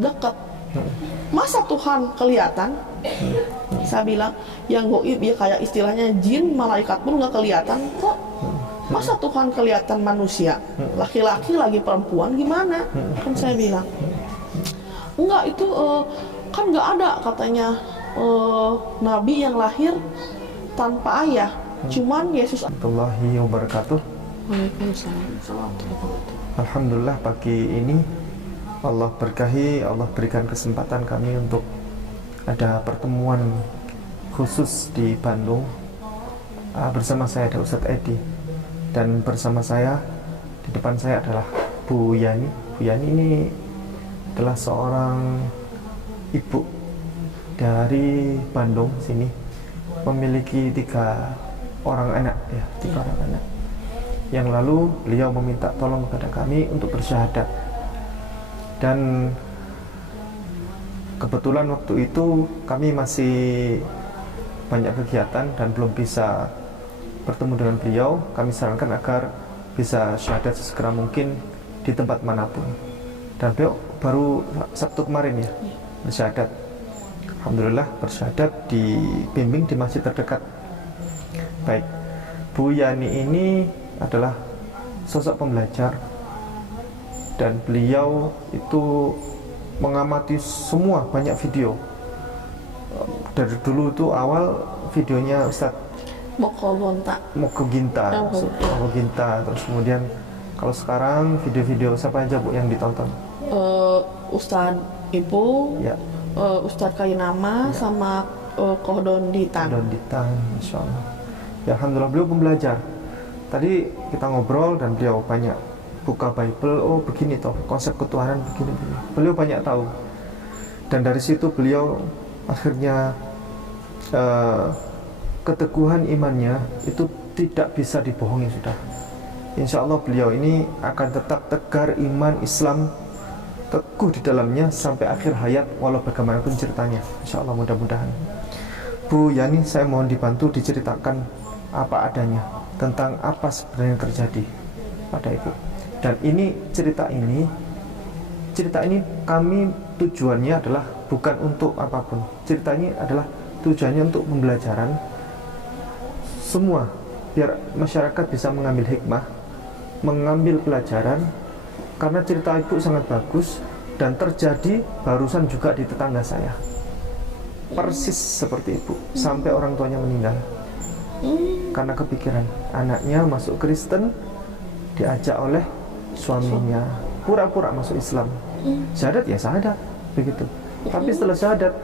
dekat. Masa Tuhan kelihatan? Saya bilang, yang goib ya kayak istilahnya jin, malaikat pun nggak kelihatan kok. Masa Tuhan kelihatan manusia? Laki-laki lagi perempuan gimana? Kan saya bilang, enggak itu kan nggak ada katanya nabi yang lahir tanpa ayah. Cuman Yesus. Warahmatullahi wabarakatuh. Waalaikumsalam. Alhamdulillah pagi ini Allah berkahi, Allah berikan kesempatan kami untuk ada pertemuan khusus di Bandung. Bersama saya ada Ustadz Edi, dan bersama saya di depan saya adalah Bu Yani. Bu Yani ini adalah seorang ibu dari Bandung sini, memiliki 3 orang anak ya, 3 orang anak. Yang lalu beliau meminta tolong kepada kami untuk bersyahadat, dan kebetulan waktu itu kami masih banyak kegiatan dan belum bisa bertemu dengan beliau. Kami sarankan agar bisa syahadat sesegera mungkin di tempat manapun, dan beliau baru Sabtu kemarin ya bersyahadat. Alhamdulillah bersyahadat dibimbing di masjid terdekat. Baik, Bu Yani ini adalah sosok pembelajar, dan beliau itu mengamati semua banyak video. Dari dulu itu awal videonya Ustadz Mokoginta, terus kemudian kalau sekarang video-video siapa aja Bu yang ditonton? Ustadz Ibu, ya. Ustadz Kainama, ya. Sama Kohdonditan. Insya Allah. Ya, alhamdulillah beliau pembelajar. Tadi kita ngobrol dan beliau banyak buka Bible, oh begini toh konsep ketuhanan begini. Beliau banyak tahu, dan dari situ beliau akhirnya keteguhan imannya itu tidak bisa dibohongi sudah. Insya Allah beliau ini akan tetap tegar iman Islam, teguh di dalamnya sampai akhir hayat, walau bagaimanapun ceritanya. Insya Allah mudah-mudahan. Bu Yani, saya mohon dibantu diceritakan apa adanya tentang apa sebenarnya yang terjadi pada Ibu. Dan ini cerita ini kami tujuannya adalah bukan untuk apapun. Cerita ini adalah tujuannya untuk pembelajaran semua, biar masyarakat bisa mengambil hikmah, mengambil pelajaran, karena cerita Ibu sangat bagus dan terjadi barusan juga di tetangga saya. Persis seperti Ibu, sampai orang tuanya meninggal karena kepikiran anaknya masuk Kristen, diajak oleh suaminya pura-pura masuk Islam. Syahadat ya syahadat begitu, tapi setelah syahadat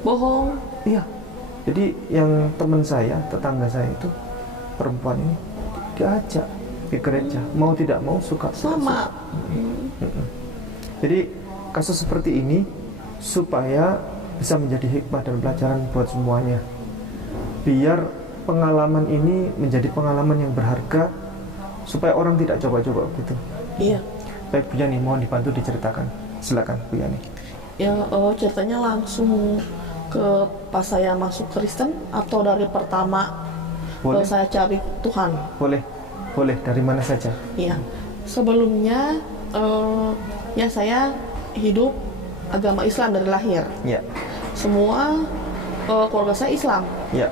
bohong. Iya, jadi yang teman saya, tetangga saya itu perempuan ini diajak ke gereja, mau tidak mau suka sama. Jadi kasus seperti ini supaya bisa menjadi hikmah dan pelajaran buat semuanya, biar pengalaman ini menjadi pengalaman yang berharga, supaya orang tidak coba-coba gitu. Iya. Baik Bu Yani, mohon dibantu diceritakan. Silakan Bu Yani. Ya, ceritanya langsung ke pas saya masuk Kristen atau dari pertama saya cari Tuhan? Boleh dari mana saja. Iya. Sebelumnya ya saya hidup agama Islam dari lahir. Ya. Semua keluarga saya Islam. Ya.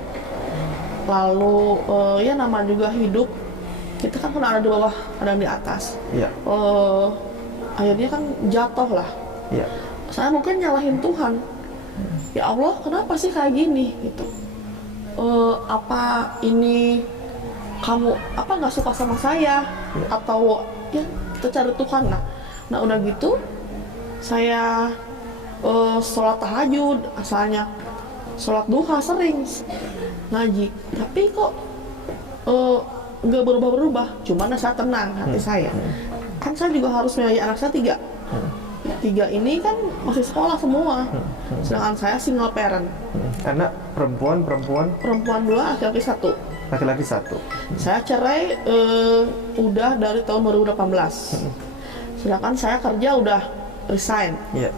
Lalu ya nama juga hidup, kita kan ada di bawah, ada di atas. Ya. Akhirnya kan jatuh lah. Ya. Saya mungkin nyalahin Tuhan. Ya Allah, kenapa sih kayak gini gitu? Apa ini kamu apa nggak suka sama saya? Ya. Atau ya kita cari Tuhan lah. Nah udah gitu saya sholat tahajud, asalnya sholat duha sering ngaji, tapi kok nggak berubah-berubah. Cuman saya tenang hati saya. Kan saya juga harus membiayai anak saya 3 ini kan masih sekolah semua. Sedangkan saya single parent. Anak perempuan 2, laki-laki 1. Laki-laki 1. Saya cerai udah dari tahun 2018. Sedangkan saya kerja udah resign. Yeah.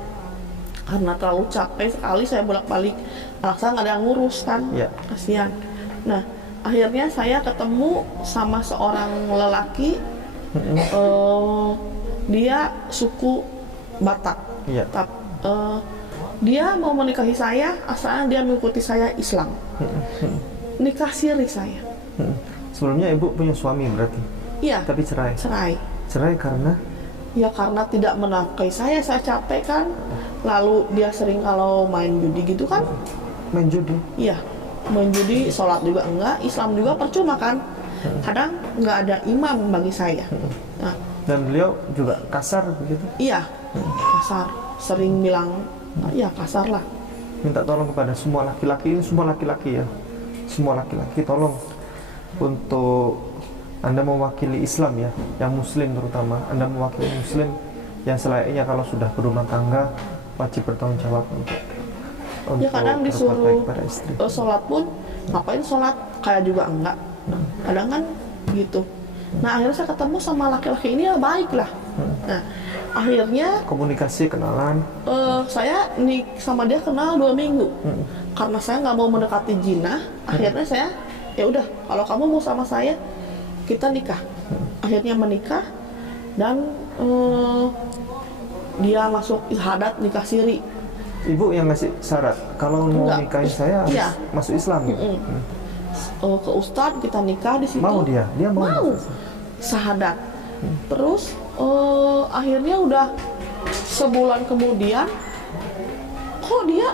Karena terlalu capek sekali, saya bolak-balik. Anak saya nggak ada yang ngurus kan, kasihan. Nah, akhirnya saya ketemu sama seorang lelaki, dia suku Batak. Eh, dia mau menikahi saya asalnya dia mengikuti saya Islam. Nikah siri saya. Sebelumnya ibu punya suami berarti? Iya. Tapi cerai? Cerai karena? Ya karena tidak menafkahi saya capek kan. Lalu dia sering kalau main judi gitu kan. Main judi? Iya, main judi, sholat juga enggak, Islam juga percuma kan. Kadang nggak ada imam bagi saya. Nah, dan beliau juga kasar begitu? Iya, kasar. Sering bilang, ya kasar lah. Minta tolong kepada semua laki-laki, ini semua laki-laki ya. Semua laki-laki tolong untuk Anda mewakili Islam ya, yang Muslim terutama. Anda mewakili Muslim yang selayaknya kalau sudah berumah tangga wajib bertanggung jawab untuk ya kadang disuruh pada istri. Sholat pun ngapain sholat kayak juga enggak. Kadang kan gitu. Nah akhirnya saya ketemu sama laki-laki ini ya baik lah. Nah akhirnya komunikasi, kenalan. Saya nih sama dia kenal 2 minggu. Karena saya nggak mau mendekati jinah, akhirnya saya ya udah kalau kamu mau sama saya kita nikah. Akhirnya menikah dan dia masuk isyahadat nikah siri. Ibu yang ngasih syarat kalau mau nikahin saya harus masuk Islam gitu. Ke ustadz kita nikah di situ. Mau dia mau syahadat. Terus akhirnya udah sebulan kemudian kok dia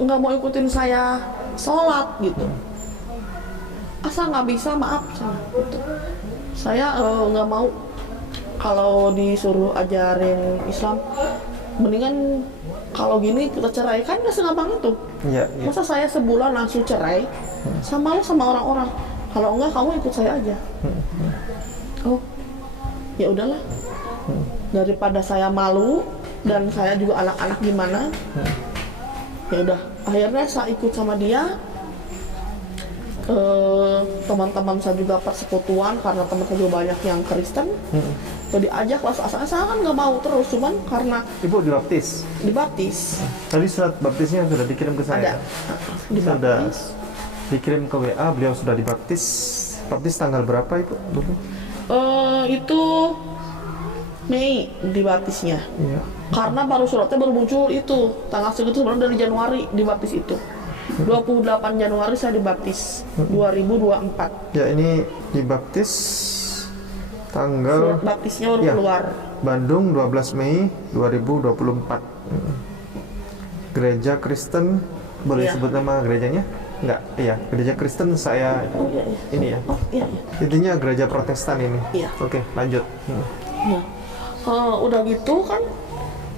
nggak mau ikutin saya sholat gitu. Asal nggak bisa maaf gitu. Saya nggak mau kalau disuruh ajarin Islam. Mendingan kalau gini kita cerai kan nggak segampang itu. Ya. Masa saya sebulan langsung cerai sama orang-orang. Kalau enggak kamu ikut saya aja. Oh ya udahlah. Daripada saya malu dan saya juga anak-anak gimana. Ya udah. Akhirnya saya ikut sama dia. Teman-teman saya juga persekutuan karena teman saya juga banyak yang Kristen. Tuh diajak lah, asalnya saya kan nggak mau terus, cuman karena ibu dibaptis. Tadi surat baptisnya sudah dikirim ke saya. Sudah dikirim ke WA, beliau sudah dibaptis. Baptis tanggal berapa itu dulu? Itu Mei dibaptisnya. Iya. Karena baru suratnya baru muncul itu tanggal segitu, baru dari Januari dibaptis itu. 28 Januari saya dibaptis 2024. Ya ini dibaptis tanggal surat baptisnya baru keluar. Bandung 12 Mei 2024. Gereja Kristen, boleh sebut nama gerejanya? Enggak, iya, gereja Kristen saya ini ya. Intinya gereja Protestan ini. Iya. Oke, lanjut. Nah, udah gitu kan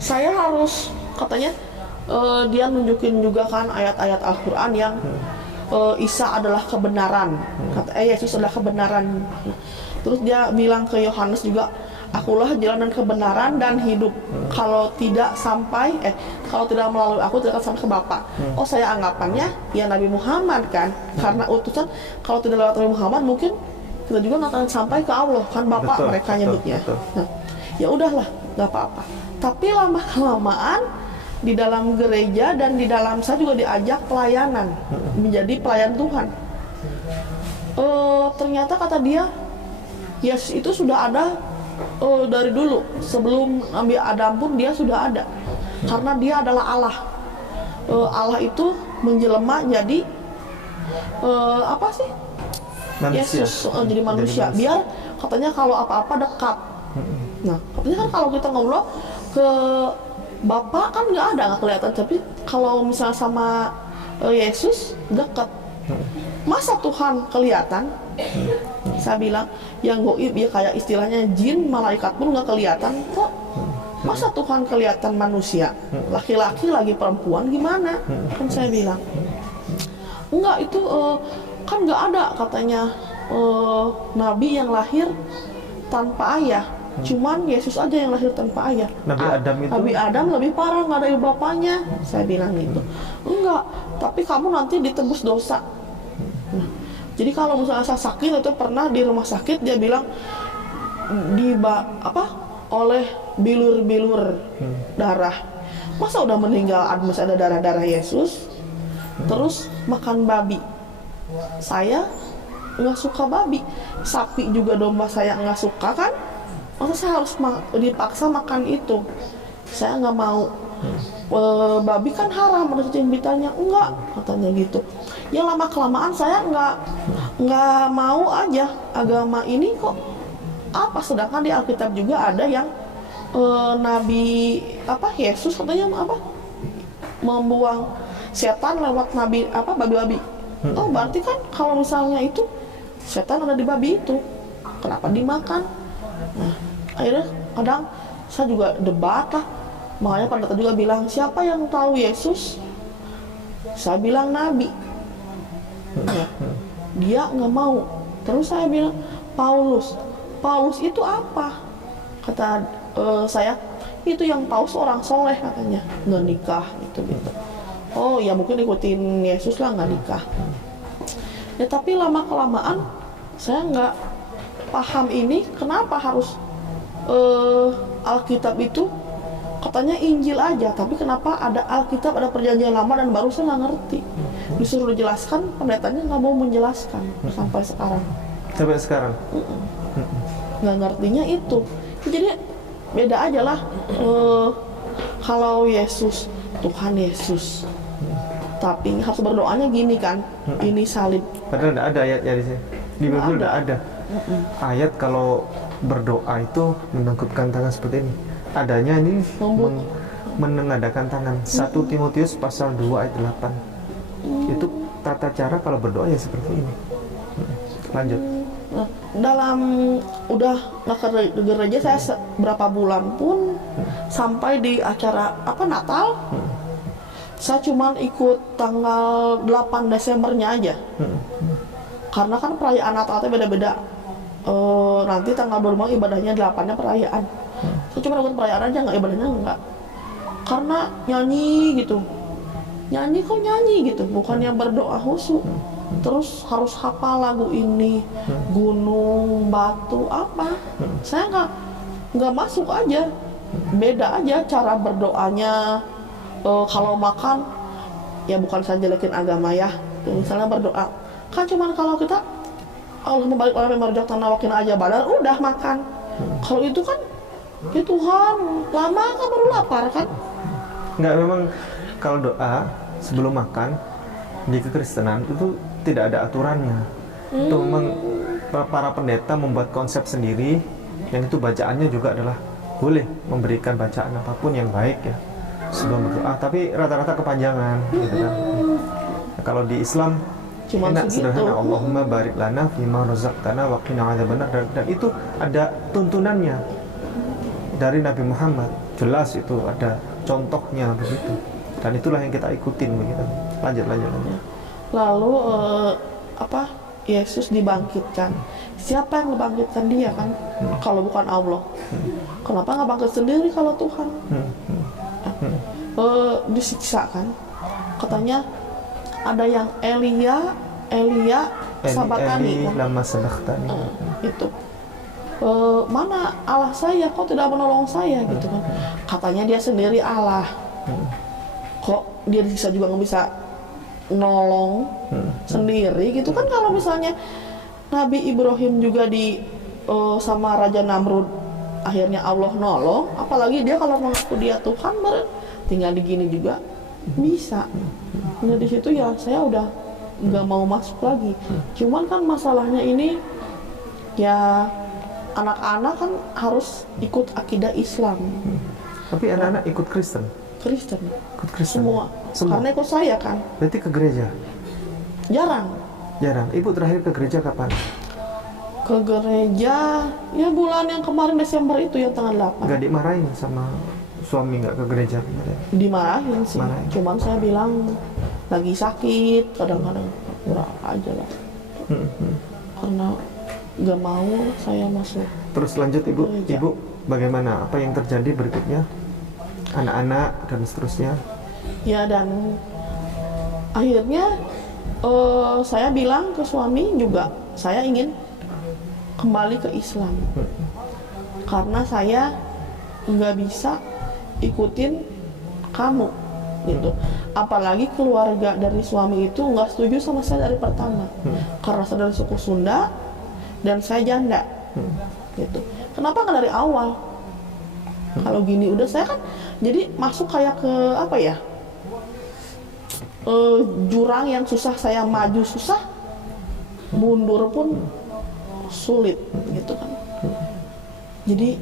saya harus katanya dia nunjukin juga kan ayat-ayat Al-Quran yang Isa adalah kebenaran, kata Yesus adalah kebenaran. Terus dia bilang ke Yohanes juga, akulah jalan dan kebenaran dan hidup. Kalau tidak melalui aku tidak akan sampai ke Bapa. Oh saya anggapannya ya Nabi Muhammad kan, karena utusan. Kalau tidak lewat Nabi Muhammad mungkin kita juga nggak akan sampai ke Allah kan Bapa mereka nyebutnya. Nah, ya udahlah nggak apa-apa. Tapi lama kelamaan di dalam gereja dan di dalam saya juga diajak pelayanan, menjadi pelayan Tuhan. Ternyata kata dia, Yesus itu sudah ada dari dulu, sebelum Nabi Adam pun dia sudah ada, karena dia adalah Allah. Allah itu menjelma jadi apa sih? Manusia. Yesus jadi manusia. Biar katanya kalau apa-apa dekat. Nah, katanya kan kalau kita ngobrol ke Bapak kan nggak kelihatan, tapi kalau misalnya sama Yesus dekat. Masa Tuhan kelihatan? Saya bilang yang goib ya kayak istilahnya jin, malaikat pun nggak kelihatan kok. Masa Tuhan kelihatan manusia, laki-laki lagi perempuan gimana? Kan saya bilang enggak, itu kan nggak ada katanya nabi yang lahir tanpa ayah. Cuman Yesus aja yang lahir tanpa ayah. Nabi Adam lebih parah, nggak ada ibu bapaknya. Saya bilang gitu. Enggak, tapi kamu nanti ditebus dosa. Nah, jadi kalau misalnya saya sakit, itu pernah di rumah sakit dia bilang oleh bilur-bilur darah. Masa udah meninggal masih ada darah-darah Yesus, terus makan babi. Saya nggak suka babi, sapi juga domba saya nggak suka kan. Masa saya harus dipaksa makan itu? saya nggak mau. Babi kan haram, ada cacing betalnya, enggak katanya gitu. Ya lama kelamaan saya nggak mau aja agama ini kok apa, sedangkan di Alkitab juga ada yang Nabi apa Yesus katanya apa membuang setan lewat nabi apa babi-babi. Oh berarti kan kalau misalnya itu setan ada di babi itu, kenapa dimakan? Nah akhirnya kadang saya juga debat lah, makanya pendeta juga bilang siapa yang tahu Yesus, saya bilang Nabi. Ya, dia nggak mau. Terus saya bilang Paulus itu apa? Kata saya itu yang Paulus orang soleh katanya, nggak nikah gitu. Oh ya mungkin ikutin Yesus lah, nggak nikah. Ya tapi lama kelamaan saya nggak paham ini kenapa harus Alkitab itu katanya Injil aja, tapi kenapa ada Alkitab, ada Perjanjian Lama dan Baru, saya nggak ngerti. Disuruh dijelaskan, pendetanya nggak mau menjelaskan sampai sekarang. Sampai sekarang? Nggak ngertinya itu. Jadi beda aja lah. Kalau Yesus, Tuhan Yesus, tapi harus berdoanya gini kan, ini salib. Padahal tidak ada ayatnya di sini. Di Bible tidak ada ayat kalau berdoa itu menangkupkan tangan seperti ini. Adanya ini menengadahkan tangan. 1 Timotius pasal 2 ayat 8. Itu tata cara kalau berdoa ya seperti ini. Lanjut. Nah, dalam udah nggak ke gereja saya berapa bulan pun sampai di acara apa Natal, saya cuman ikut tanggal 8 Desembernya aja. Karena kan perayaan Natal itu beda-beda. Nanti tanggal 25 ibadahnya, 8-nya perayaan. Saya cuma ikut perayaan aja, nggak ibadahnya nggak. Karena nyanyi gitu. Nyanyi kok nyanyi gitu, bukannya berdoa khusyuk. Terus harus hafal lagu ini, gunung, batu, apa? Saya nggak masuk aja. Beda aja cara berdoanya. Kalau makan, ya bukan saya jelekin agama ya. Misalnya berdoa, kan cuman kalau kita Allah membalik orang yang merujak tanah wakin aja badar, udah makan. Kalau itu kan, ya Tuhan, lama kan baru lapar kan? Enggak, memang kalau doa sebelum makan di kekristenan itu tidak ada aturannya. Itu memang para pendeta membuat konsep sendiri, yang itu bacaannya juga adalah boleh memberikan bacaan apapun yang baik ya sebelum berdoa, tapi rata-rata kepanjangan gitu kan. Nah, kalau di Islam Cuma enak segitu. sederhana, Allahumma barik lana fima razaqtana wa qina adzabannar, dan itu ada tuntunannya dari Nabi Muhammad, jelas itu ada contohnya begitu, dan itulah yang kita ikutin begitu. Lanjut. Lalu apa Yesus dibangkitkan, siapa yang membangkitkan dia kan? Kalau bukan Allah, kenapa nggak bangkit sendiri kalau Tuhan? Disiksa kan, katanya ada yang Elia sabatani lama sabaktani. itu mana Allah saya, kok tidak menolong saya gitu kan? Katanya dia sendiri Allah, kok dia disiksa juga nggak bisa nolong sendiri gitu kan? Kalau misalnya Nabi Ibrahim juga sama Raja Namrud, akhirnya Allah nolong, apalagi dia kalau mengaku dia Tuhan, tinggal digini juga bisa. Nah di situ ya saya udah nggak mau masuk lagi. Cuman kan masalahnya ini ya anak-anak kan harus ikut akidah Islam. Tapi anak-anak ikut Kristen? Kristen. Ikut Kristen? Semua. Karena ikut saya kan. Berarti ke gereja? Jarang. Ibu terakhir ke gereja kapan? Ke gereja ya bulan yang kemarin Desember itu ya tanggal 8. Nggak dimarahin sama suami nggak ke gereja? Dimarahin sih. Marahin. Cuman saya bilang lagi sakit, kadang-kadang kurang aja lah. Karena nggak mau saya masuk. Terus lanjut Ibu. Gereja. Ibu bagaimana? Apa yang terjadi berikutnya? Anak-anak dan seterusnya? Ya dan akhirnya saya bilang ke suami juga, saya ingin kembali ke Islam. Karena saya nggak bisa ikutin kamu gitu. Apalagi keluarga dari suami itu nggak setuju sama saya dari pertama. Karena saya dari suku Sunda dan saya janda gitu. Kenapa nggak dari awal? Kalau gini udah, saya kan Jadi masuk kayak ke apa ya, jurang yang susah, saya maju susah, mundur pun sulit gitu kan. Jadi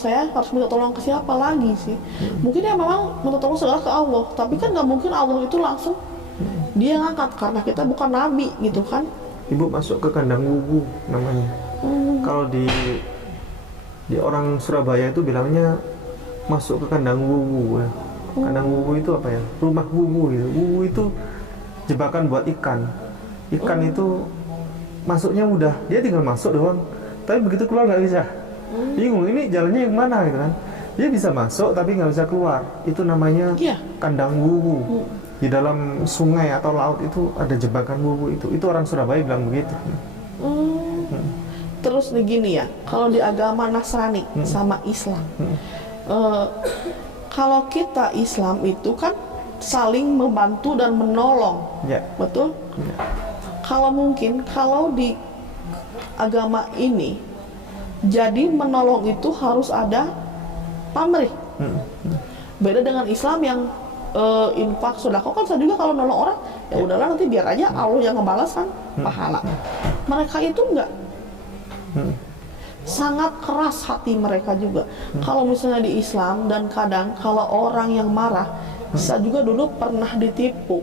saya harus minta tolong ke siapa lagi sih? Mungkin ya memang minta tolong segala ke Allah, tapi kan nggak mungkin Allah itu langsung dia ngangkat karena kita bukan nabi gitu kan. Ibu masuk ke kandang wuwu namanya. Kalau di orang Surabaya itu bilangnya masuk ke kandang wuwu ya. Kandang wuwu itu apa ya? Rumah wuwu gitu. Wuwu itu jebakan buat ikan. Ikan itu masuknya mudah, dia tinggal masuk doang. Tapi begitu keluar nggak bisa. Bingung ini jalannya yang mana gitu kan. Dia bisa masuk tapi nggak bisa keluar. Itu namanya kandang wuwu. Di dalam sungai atau laut itu ada jebakan wuwu itu. Itu orang Surabaya bilang begitu. Terus begini ya, kalau di agama Nasrani sama Islam, kalau kita Islam itu kan saling membantu dan menolong, betul? Kalau mungkin kalau di agama ini, jadi menolong itu harus ada pamrih. Beda dengan Islam yang infak sedekah kan, saya juga kalau nolong orang ya udahlah nanti biar aja Allah yang ngebalas kan pahala. Mereka itu enggak. Sangat keras hati mereka juga. Kalau misalnya di Islam, dan kadang kalau orang yang marah, saya juga dulu pernah ditipu.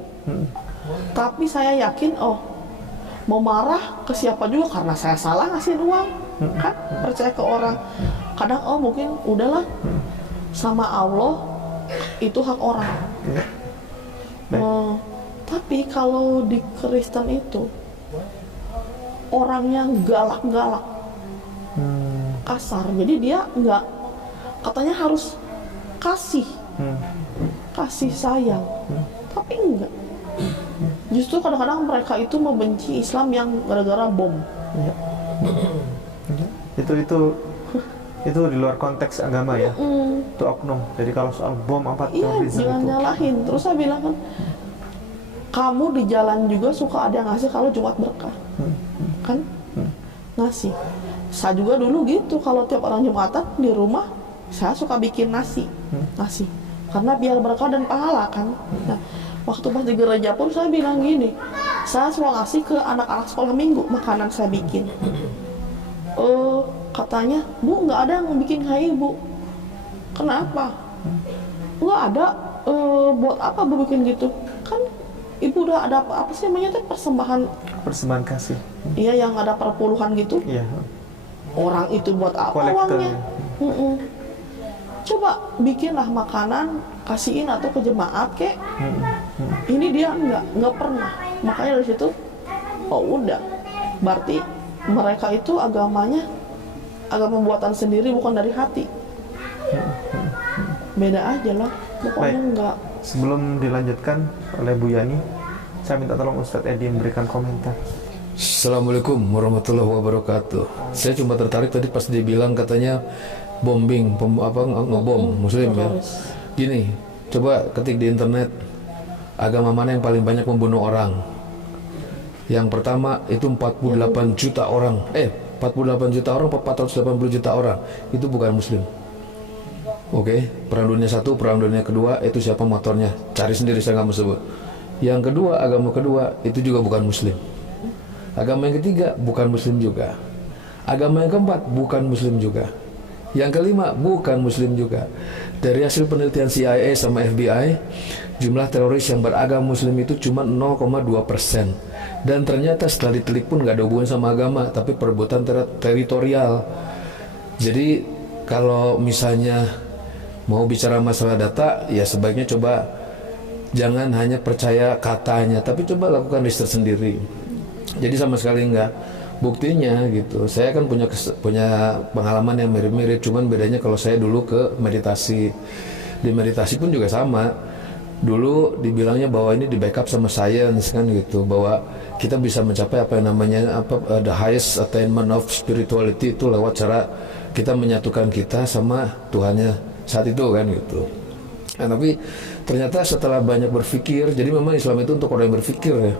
Tapi saya yakin, mau marah ke siapa juga karena saya salah ngasih uang, kan percaya ke orang. Kadang mungkin udahlah, sama Allah itu hak orang. Tapi kalau di Kristen itu orangnya galak-galak, kasar, jadi dia nggak, katanya harus kasih sayang, tapi enggak. Justru kadang-kadang mereka itu membenci Islam yang gara-gara bom. Itu di luar konteks agama ya. Itu oknum. Jadi kalau soal bom apa terorisme jangan itu nyalahin. Terus saya bilang kan, kamu di jalan juga suka ada yang ngasih kalau Jumat berkah, kan ngasih. Saya juga dulu gitu, kalau tiap orang Jumatan di rumah saya suka bikin nasi, ngasih, karena biar berkah dan pahala kan. Nah, waktu pas di gereja pun saya bilang gini, saya selalu ngasih ke anak-anak sekolah minggu makanan saya bikin. Katanya, Bu, nggak ada yang bikin kayak Ibu. Kenapa? Nggak ada. Buat apa Bu bikin gitu? Kan Ibu udah ada apa sih namanya tuh, persembahan kasih. Iya, yang ada perpuluhan gitu. Iya. Orang itu buat apa Kolektor, uangnya? Coba bikinlah makanan, kasihin atau ke jemaat kek. Ini dia nggak pernah. Makanya dari situ, udah, berarti mereka itu agamanya agama buatan sendiri, bukan dari hati. Beda aja lah, pokoknya enggak. Sebelum dilanjutkan oleh Bu Yani, saya minta tolong Ustadz Edi memberikan komentar. Assalamualaikum warahmatullahi wabarakatuh. Saya cuma tertarik tadi pas dia bilang katanya bombing, ngebom muslim ya. Gini, coba ketik di internet agama mana yang paling banyak membunuh orang. Yang pertama itu 48 juta orang. 48 juta orang, 480 juta orang. Itu bukan muslim. Oke, Perang Dunia 1, Perang Dunia kedua, itu siapa motornya? Cari sendiri, saya nggak mau sebut. Yang kedua, agama kedua itu juga bukan muslim. Agama yang ketiga bukan muslim juga. Agama yang keempat bukan muslim juga. Yang kelima bukan muslim juga. Dari hasil penelitian CIA sama FBI, jumlah teroris yang beragama muslim itu cuma 0,2%. Dan ternyata setelah ditelik pun nggak ada hubungan sama agama, tapi perebutan teritorial. Jadi kalau misalnya mau bicara masalah data, ya sebaiknya coba jangan hanya percaya katanya, tapi coba lakukan riset sendiri. Jadi sama sekali enggak. Buktinya gitu, saya kan punya pengalaman yang mirip-mirip, cuman bedanya kalau saya dulu ke meditasi. Di meditasi pun juga sama. Dulu dibilangnya bahwa ini di backup sama science kan gitu, bahwa kita bisa mencapai apa yang namanya the highest attainment of spirituality itu lewat cara kita menyatukan kita sama Tuhannya saat itu kan gitu. Nah, tapi ternyata setelah banyak berpikir, jadi memang Islam itu untuk orang yang berpikir ya.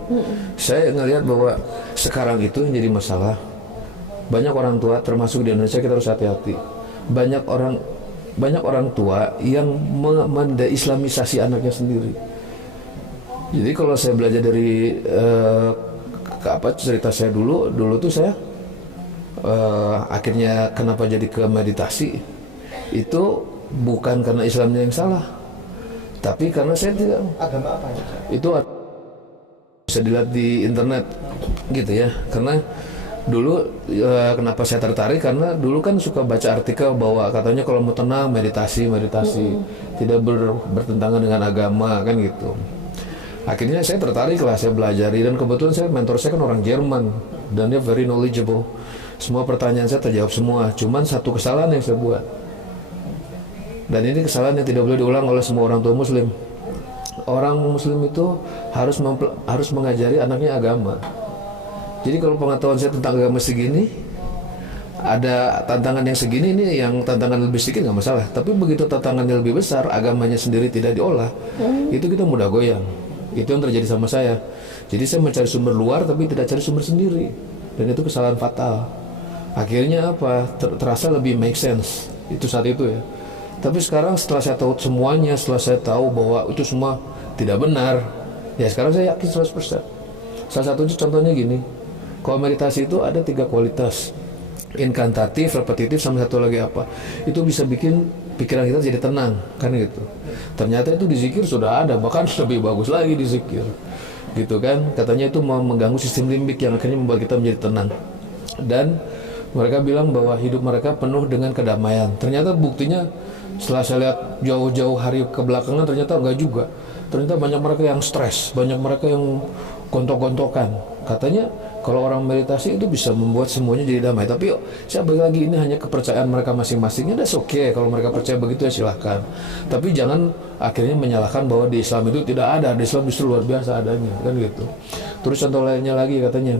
Saya ngelihat bahwa sekarang itu yang jadi masalah, banyak orang tua termasuk di Indonesia, kita harus hati-hati. Banyak orang banyak orang tua yang mendeislamisasi anaknya sendiri. Jadi kalau saya belajar dari cerita saya dulu tuh saya akhirnya kenapa jadi ke meditasi itu bukan karena Islamnya yang salah, tapi karena saya tidak. Agama apa ya? Itu bisa dilihat di internet gitu ya. Karena dulu kenapa saya tertarik, karena dulu kan suka baca artikel bahwa katanya kalau mau tenang meditasi tidak bertentangan dengan agama kan gitu. Akhirnya saya tertarik lah, saya belajari, dan kebetulan mentor saya kan orang Jerman dan dia very knowledgeable. Semua pertanyaan saya terjawab semua. Cuman satu kesalahan yang saya buat, dan ini kesalahan yang tidak boleh diulang oleh semua orang tua Muslim. Orang Muslim itu harus mengajari anaknya agama. Jadi kalau pengetahuan saya tentang agama segini, ada tantangan yang segini, ini yang tantangan lebih sedikit nggak masalah. Tapi begitu tantangannya lebih besar, agamanya sendiri tidak diolah, itu kita mudah goyang. Itu yang terjadi sama saya. Jadi saya mencari sumber luar tapi tidak cari sumber sendiri, dan itu kesalahan fatal. Akhirnya apa? Terasa lebih make sense itu saat itu ya. Tapi sekarang setelah saya tahu semuanya, setelah saya tahu bahwa itu semua tidak benar, ya sekarang saya yakin 100%. Salah satunya contohnya gini, kalau meditasi itu ada 3 kualitas, inkantatif, repetitif, sama satu lagi apa, itu bisa bikin pikiran kita jadi tenang kan gitu. Ternyata itu di zikir sudah ada, bahkan lebih bagus lagi di zikir gitu kan. Katanya itu mau mengganggu sistem limbik yang akhirnya membuat kita menjadi tenang. Dan mereka bilang bahwa hidup mereka penuh dengan kedamaian. Ternyata buktinya setelah saya lihat jauh-jauh hari kebelakangan, ternyata enggak juga. Ternyata banyak mereka yang stres, banyak mereka yang gontok-gontokan. Katanya kalau orang meditasi itu bisa membuat semuanya jadi damai. Tapi saya balik lagi, ini hanya kepercayaan mereka masing-masing. That's okay, kalau mereka percaya begitu ya silahkan. Tapi jangan akhirnya menyalahkan bahwa di Islam itu tidak ada. Di Islam justru luar biasa adanya kan gitu. Terus contoh lainnya lagi katanya,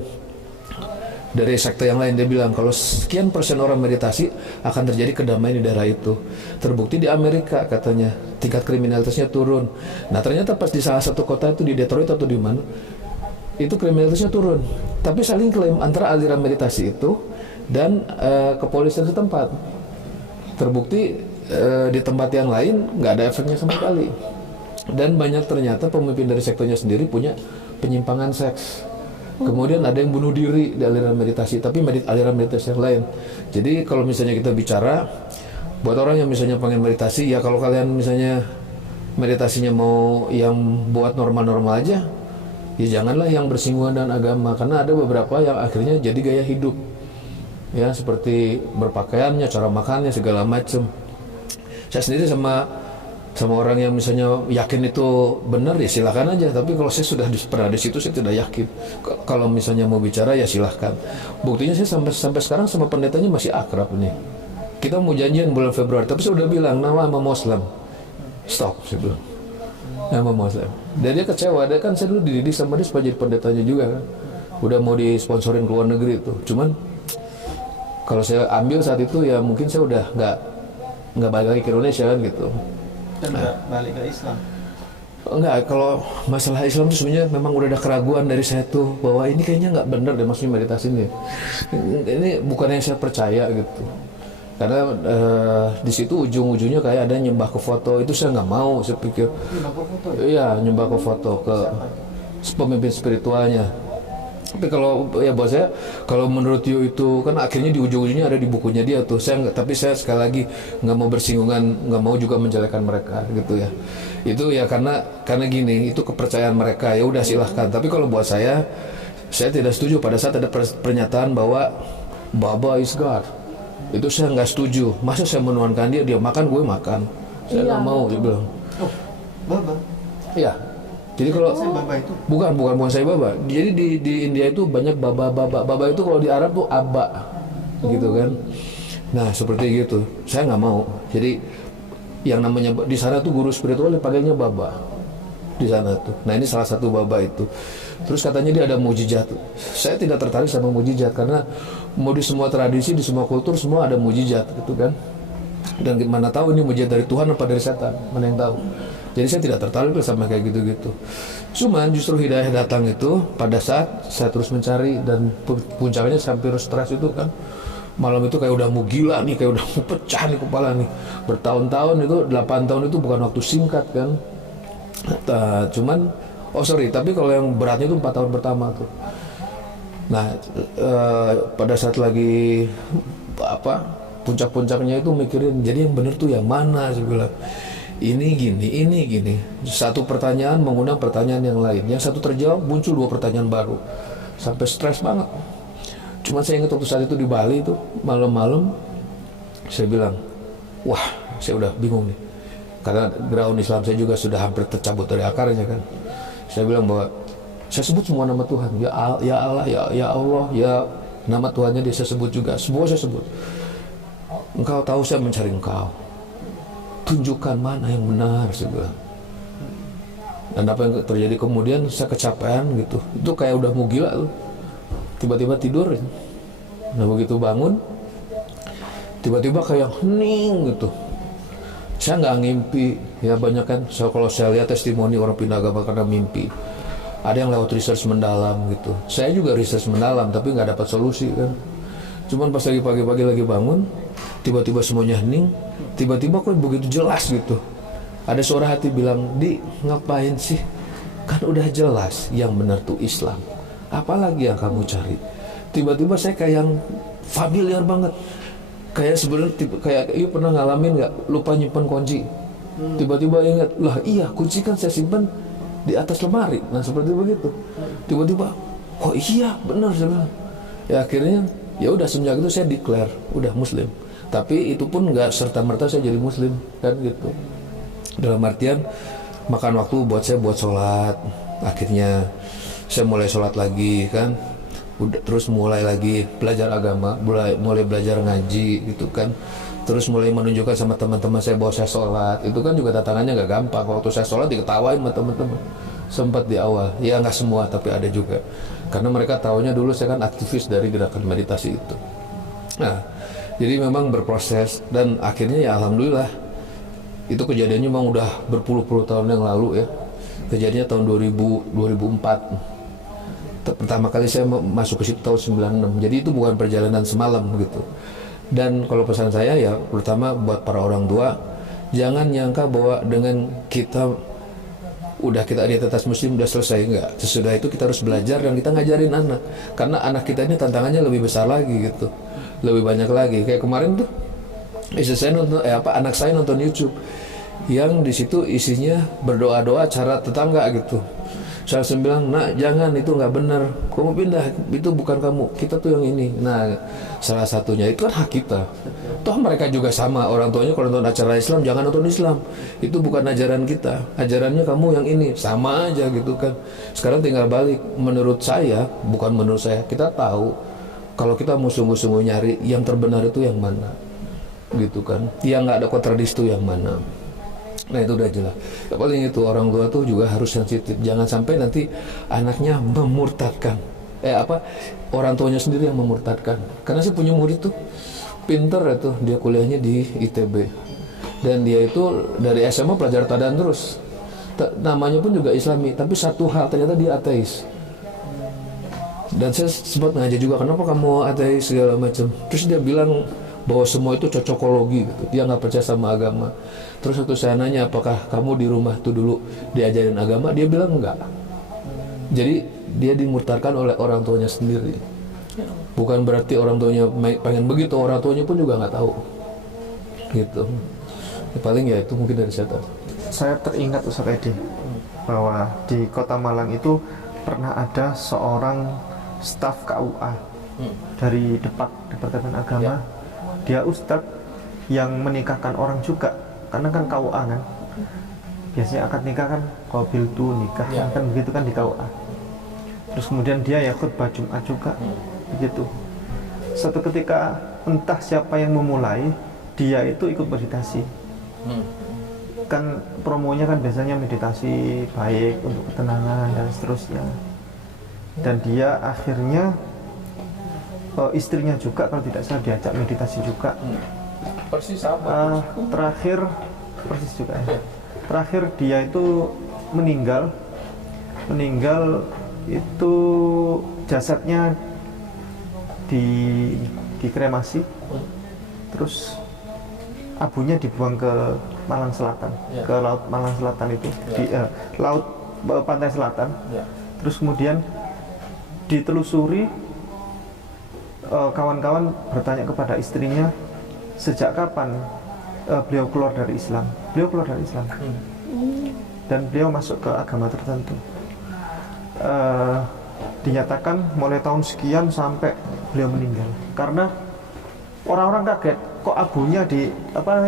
dari sekte yang lain dia bilang kalau sekian persen orang meditasi akan terjadi kedamaian di daerah itu. Terbukti di Amerika katanya tingkat kriminalitasnya turun. Nah ternyata pas di salah satu kota itu, di Detroit atau di mana, itu kriminalitasnya turun. Tapi saling klaim antara aliran meditasi itu dan kepolisian setempat. Terbukti di tempat yang lain nggak ada efeknya sama sekali. Dan banyak ternyata pemimpin dari sektenya sendiri punya penyimpangan seks. Kemudian ada yang bunuh diri di aliran meditasi, tapi aliran meditasi yang lain. Jadi kalau misalnya kita bicara buat orang yang misalnya pengen meditasi, ya kalau kalian misalnya meditasinya mau yang buat normal-normal aja, ya janganlah yang bersinggungan dengan agama, karena ada beberapa yang akhirnya jadi gaya hidup. Ya seperti berpakaiannya, cara makannya, segala macam. Saya sendiri sama orang yang misalnya yakin itu benar, ya silakan aja. Tapi kalau saya sudah pernah di situ, saya tidak yakin. Kalau misalnya mau bicara ya silahkan. Buktinya saya sampai sekarang sama pendetanya masih akrab nih. Kita mau janjian bulan Februari, tapi saya udah bilang nama sama Muslim. Stop, saya bilang. Nama Muslim. Dan dia kecewa, dia kan saya dulu dididik sama dia supaya jadi pendetanya juga kan. Udah mau disponsorin ke luar negeri itu. Cuman kalau saya ambil saat itu ya mungkin saya udah nggak balik lagi ke Indonesia kan gitu. Dan nggak balik ke Islam. Enggak, kalau masalah Islam itu sebenarnya memang udah ada keraguan dari saya tuh bahwa ini kayaknya nggak benar deh maksudnya meditasi ini. Ini bukan yang saya percaya gitu. Karena di situ ujung-ujungnya kayak ada nyembah ke foto, itu saya nggak mau. Saya pikir Nyembah ke foto ya? iya, nyembah ke foto ke pemimpin spiritualnya. Tapi kalau ya buat saya, kalau menurut Yo itu kan akhirnya di ujung-ujungnya ada di bukunya dia tuh. Tapi saya sekali lagi nggak mau bersinggungan, nggak mau juga menjelekan mereka gitu ya. Itu ya karena gini, itu kepercayaan mereka, ya udah silahkan. Tapi kalau buat saya tidak setuju pada saat ada pernyataan bahwa Baba is God. Itu saya nggak setuju. Masa saya menuhankan dia makan, gue makan. Saya nggak mau, dia bilang. Oh, Baba? Iya. Jadi kalau Sai Baba itu? bukan Sai Baba. Jadi di India itu banyak baba. Baba itu kalau di Arab tuh abba, gitu kan. Nah seperti gitu. Saya nggak mau. Jadi yang namanya di sana tuh guru spiritual dipakainya baba di sana tuh. Nah ini salah satu baba itu. Terus katanya dia ada mujizat. Saya tidak tertarik sama mujizat karena mau di semua tradisi, di semua kultur semua ada mujizat, gitu kan. Dan mana tahu ini mujizat dari Tuhan apa dari setan? Mana yang tahu? Jadi saya tidak tertarik sama kayak gitu-gitu. Cuman justru hidayah datang itu pada saat saya terus mencari, dan puncaknya saya hampir stres itu kan. Malam itu kayak udah mau gila nih, kayak udah mau pecah nih kepala nih. Bertahun-tahun itu, 8 tahun itu bukan waktu singkat kan. Cuman, tapi kalau yang beratnya itu 4 tahun pertama tuh. Nah, pada saat lagi puncak-puncaknya itu mikirin, jadi yang bener tuh yang mana, saya bilang. Ini gini. Satu pertanyaan mengundang pertanyaan yang lain. Yang satu terjawab, muncul 2 pertanyaan baru. Sampai stres banget. Cuma saya ingat waktu saat itu di Bali itu malam-malam, saya bilang, wah, saya udah bingung nih. Karena ground Islam saya juga sudah hampir tercabut dari akarnya kan. Saya bilang bahwa saya sebut semua nama Tuhan, ya Allah, ya Allah, ya nama Tuhannya dia saya sebut juga, semua saya sebut. Engkau tahu saya mencari Engkau. Tunjukkan mana yang benar, saya bilang. Dan apa yang terjadi kemudian, saya kecapean gitu. Itu kayak udah mau gila tuh. Tiba-tiba tidur. Nah begitu bangun, tiba-tiba kayak hening gitu. Saya nggak ngimpi. Ya banyak kan, kalau saya lihat testimoni orang pindah agama karena mimpi. Ada yang lewat research mendalam gitu. Saya juga research mendalam, tapi nggak dapat solusi kan. Cuman pas lagi pagi-pagi lagi bangun, tiba-tiba semuanya hening. Tiba-tiba kok begitu jelas gitu. Ada suara hati bilang, Di, ngapain sih? Kan udah jelas yang benar tuh Islam. Apalagi yang kamu cari? Tiba-tiba saya kayak yang familiar banget. Kayak sebenarnya kayak you pernah ngalamin nggak lupa nyimpan kunci? Tiba-tiba ingat, lah iya kunci kan saya simpan di atas lemari. Nah seperti begitu. Tiba-tiba, oh iya benar saya bilang. Ya akhirnya ya udah semenjak itu saya declare udah Muslim. Tapi itu pun nggak serta-merta saya jadi Muslim kan gitu. Dalam artian makan waktu buat sholat. Akhirnya saya mulai sholat lagi kan. Udah, terus mulai lagi belajar agama, mulai belajar ngaji gitu kan. Terus mulai menunjukkan sama teman-teman saya bahwa saya sholat. Itu kan juga tantangannya nggak gampang. Waktu saya sholat diketawain sama teman-teman. Sempat di awal, ya nggak semua tapi ada juga. Karena mereka taunya dulu saya kan aktivis dari gerakan meditasi itu. Nah, jadi memang berproses dan akhirnya ya alhamdulillah itu kejadiannya memang udah berpuluh-puluh tahun yang lalu ya. Kejadiannya tahun 2004. Pertama kali saya masuk ke situ tahun 96. Jadi itu bukan perjalanan semalam gitu. Dan kalau pesan saya ya pertama buat para orang tua, jangan nyangka bahwa dengan kita identitas Muslim udah selesai, enggak. Sesudah itu kita harus belajar dan kita ngajarin anak. Karena anak kita ini tantangannya lebih besar lagi gitu. Lebih banyak lagi. Kayak kemarin tuh anak saya nonton YouTube yang di situ isinya berdoa-doa cara tetangga gitu. Saya langsung bilang, nak jangan, itu nggak benar, kamu pindah, itu bukan kamu, kita tuh yang ini. Nah salah satunya itu kan hak kita. Toh mereka juga sama, orang tuanya kalau nonton acara Islam jangan nonton Islam, itu bukan ajaran kita, ajarannya kamu yang ini, sama aja gitu kan. Sekarang tinggal balik, menurut saya, bukan menurut saya, kita tahu kalau kita mau sungguh-sungguh nyari yang terbenar itu yang mana gitu kan, yang nggak ada kontradiksi itu yang mana. Nah itu udah jelas. Paling itu orang tua tuh juga harus sensitif. Jangan sampai nanti anaknya memurtadkan. Orang tuanya sendiri yang memurtadkan. Karena saya punya murid tuh pinter itu, dia kuliahnya di ITB. Dan dia itu dari SMA pelajar tadan terus. Namanya pun juga Islami, tapi satu hal ternyata dia ateis. Dan saya sempat ngajar juga, kenapa kamu ateis segala macam. Terus dia bilang bahwa semua itu cocokologi gitu. Dia nggak percaya sama agama. Terus waktu saya nanya apakah kamu di rumah tuh dulu diajarin agama, dia bilang enggak. Jadi dia dimurtadkan oleh orang tuanya sendiri. Bukan berarti orang tuanya pengen begitu, orang tuanya pun juga nggak tahu. Gitu. Paling ya itu mungkin dari saya. Saya teringat Ustaz Edi bahwa di Kota Malang itu pernah ada seorang staf KUA dari Departemen Agama. Dia ustadz yang menikahkan orang juga, karena kan KUA kan biasanya akad nikah kan qabil tu nikah kan begitu kan di KUA. Terus kemudian dia ya khutbah Jumat juga begitu. Suatu ketika entah siapa yang memulai, dia itu ikut meditasi. Kan promonya kan biasanya meditasi baik untuk ketenangan dan seterusnya. Dan dia akhirnya istrinya juga kalau tidak salah diajak meditasi juga. Persis sama. Terakhir persis juga ya. Terakhir dia itu meninggal itu jasadnya dikremasi, terus abunya dibuang ke Malang Selatan, ke laut Malang Selatan itu, di laut pantai selatan. Terus kemudian ditelusuri, kawan-kawan bertanya kepada istrinya sejak kapan beliau keluar dari Islam. Beliau keluar dari Islam dan beliau masuk ke agama tertentu. Dinyatakan mulai tahun sekian sampai beliau meninggal. Karena orang-orang kaget, kok abunya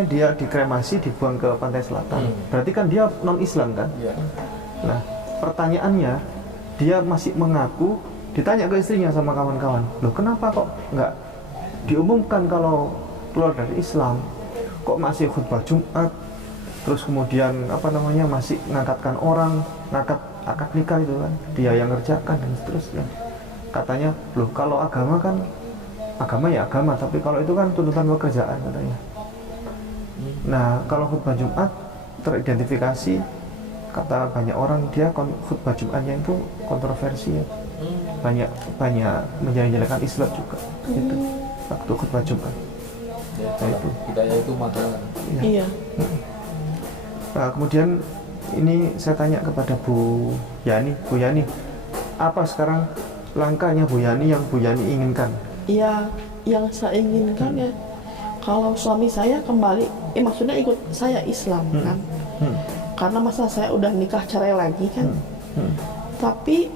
dia dikremasi, dibuang ke pantai selatan. Berarti kan dia non Islam kan? Nah, pertanyaannya, dia masih mengaku. Ditanya ke istrinya sama kawan-kawan, loh kenapa kok nggak diumumkan kalau keluar dari Islam, kok masih khutbah Jumat, terus kemudian masih ngangkatkan orang, ngangkat akad nikah itu kan dia yang ngerjakan dan seterusnya. Katanya, loh kalau agama kan agama ya agama, tapi kalau itu kan tuntutan pekerjaan katanya. Nah, kalau khutbah Jumat teridentifikasi, kata banyak orang dia khutbah Jumatnya itu kontroversi ya. banyak menjelek-jelekan Islam juga itu waktu khutbah Jumat. Nah, itu hidayah itu makanan. Iya. Nah, kemudian ini saya tanya kepada Bu Yani, apa sekarang langkahnya Bu Yani yang Bu Yani inginkan? Iya, yang saya inginkan ya kalau suami saya kembali, maksudnya ikut saya Islam kan, karena masa saya udah nikah cerai lagi kan, tapi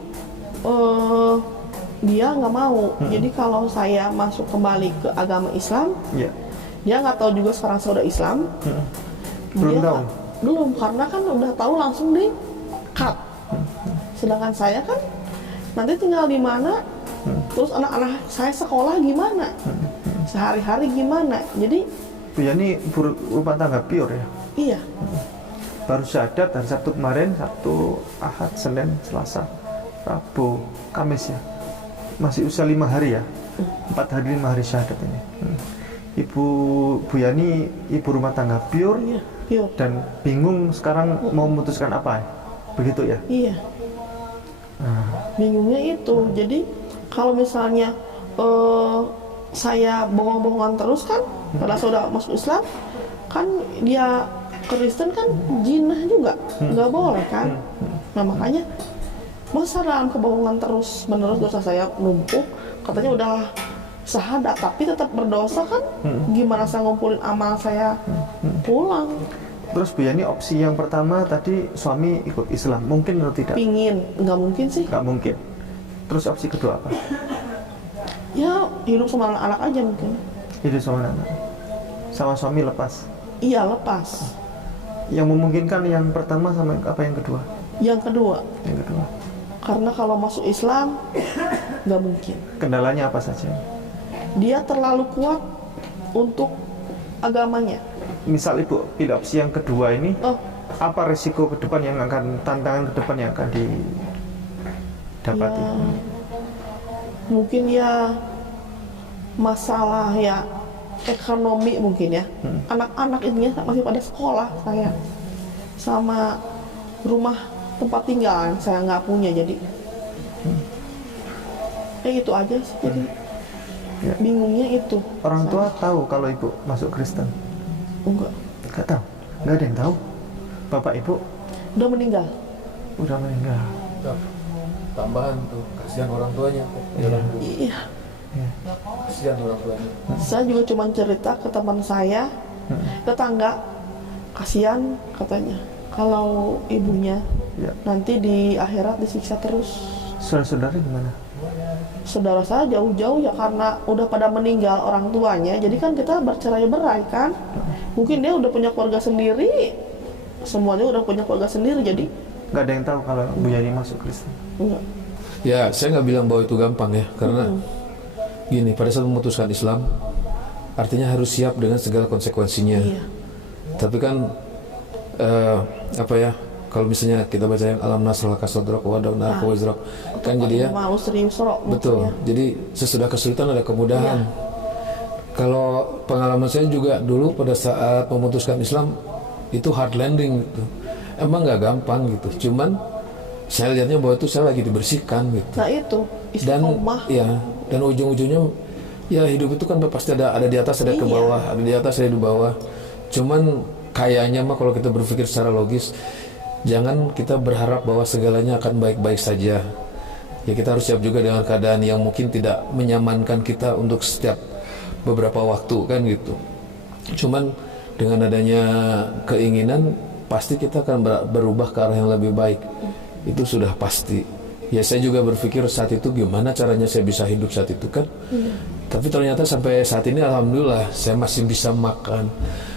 dia nggak mau. Jadi kalau saya masuk kembali ke agama Islam, dia nggak tahu juga sekarang saya udah Islam. Belum tahu? Belum, karena kan udah tahu langsung di cut. Sedangkan saya kan nanti tinggal di mana, terus anak-anak saya sekolah gimana, sehari-hari gimana. Jadi Bu Yani rumah tangga pure ya? Iya. Baru syahadat hari Sabtu kemarin, Sabtu, Ahad, Senin, Selasa, Rabu, Kamis ya, masih usia 5 hari ya, 4 hari 5 hari syahadat ini. Bu Yani ibu rumah tangga pure, pure, dan bingung sekarang mau memutuskan apa ya, begitu ya? Iya. Bingungnya itu, jadi kalau misalnya saya bohong-bohongan terus kan, pada sudah masuk Islam, kan dia Kristen kan jinah juga, nggak boleh kan. Nah makanya masa dalam kebohongan terus menerus dosa saya numpuk, katanya udah syahadat tapi tetap berdosa kan, gimana saya ngumpulin amal saya pulang. Terus Bu Yani, opsi yang pertama tadi suami ikut Islam, mungkin atau tidak? Pingin, nggak mungkin sih. Nggak mungkin. Terus opsi kedua apa? Ya hidup sama anak-anak aja mungkin. Hidup sama anak, sama suami lepas? Iya lepas. Yang memungkinkan yang pertama sama apa yang kedua? Yang kedua. Yang kedua. Karena kalau masuk Islam nggak mungkin. Kendalanya apa saja? Dia terlalu kuat untuk agamanya. Misal Ibu pilih opsi yang kedua ini, apa resiko ke depan yang akan, tantangan ke depan yang akan didapati? Ya, mungkin ya masalah ya ekonomi mungkin ya. Anak-anak ini masih pada sekolah saya, sama rumah tempat tinggal saya nggak punya, jadi itu aja sih. Jadi bingungnya itu. Orang tua tahu kalau Ibu masuk Kristen? Enggak tahu, nggak ada yang tahu. Bapak Ibu udah meninggal. Tambahan tuh, kasihan orang tuanya. Iya. Kasihan orang tuanya. Saya juga cuma cerita ke teman saya, tetangga, kasihan katanya kalau ibunya nanti di akhirat disiksa terus. Saudara-saudara gimana? Saudara saya jauh-jauh ya, karena udah pada meninggal orang tuanya, jadi kan kita bercerai-berai kan. Mungkin dia udah punya keluarga sendiri, semuanya udah punya keluarga sendiri, jadi nggak ada yang tahu kalau Bu Yani masuk Kristen. enggak. Ya, saya nggak bilang bahwa itu gampang ya, karena gini, pada saat memutuskan Islam, artinya harus siap dengan segala konsekuensinya. Iya. Tapi kan kalau misalnya kita baca yang alam nasrul kasodrok wadaunar kawizrok, kan jadi ya betul. Jadi sesudah kesulitan ada kemudahan. Kalau pengalaman saya juga dulu pada saat memutuskan Islam itu hard landing gitu. Emang nggak gampang gitu. Cuman saya lihatnya bahwa itu saya lagi dibersihkan gitu. Nah itu istiqomah. Dan ujung-ujungnya Ya hidup itu kan pasti ada di atas, ada ke bawah, ada di atas, ada di bawah. Cuman kayaknya mah kalau kita berpikir secara logis, jangan kita berharap bahwa segalanya akan baik-baik saja. Ya kita harus siap juga dengan keadaan yang mungkin tidak menyamankan kita untuk setiap beberapa waktu kan gitu. Cuman dengan adanya keinginan, pasti kita akan berubah ke arah yang lebih baik. Itu sudah pasti. Ya saya juga berpikir saat itu gimana caranya saya bisa hidup saat itu kan. Tapi ternyata sampai saat ini alhamdulillah saya masih bisa makan.